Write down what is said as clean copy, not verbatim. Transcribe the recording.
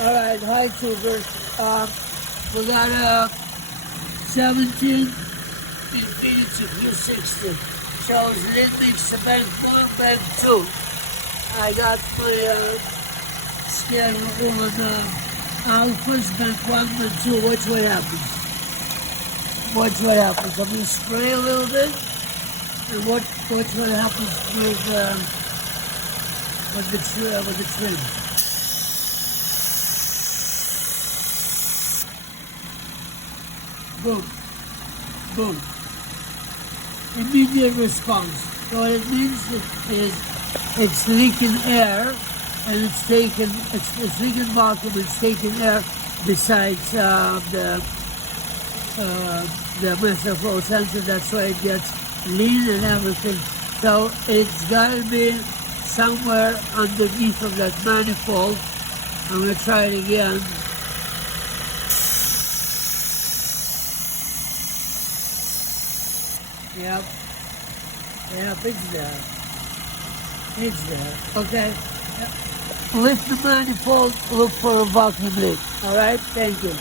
All right, hi troopers. We got 17 Infinity Q60. Shows lead mix bank 1, bank 2. I got my schedule on alphas, bank 1, bank 2. Watch what happens. Watch what happens. I'm going to spray a little bit and watch what happens with the trim. Boom, boom. Immediate response. So what it means is it's leaking air and it's leaking vacuum, it's taking air besides the master flow sensor. That's why it gets lean and everything. So it's gotta be somewhere underneath of that manifold. I'm gonna try it again. Yep, it's there. It's there. Okay. Lift the manifold, look for a vacuum leak. All right, thank you.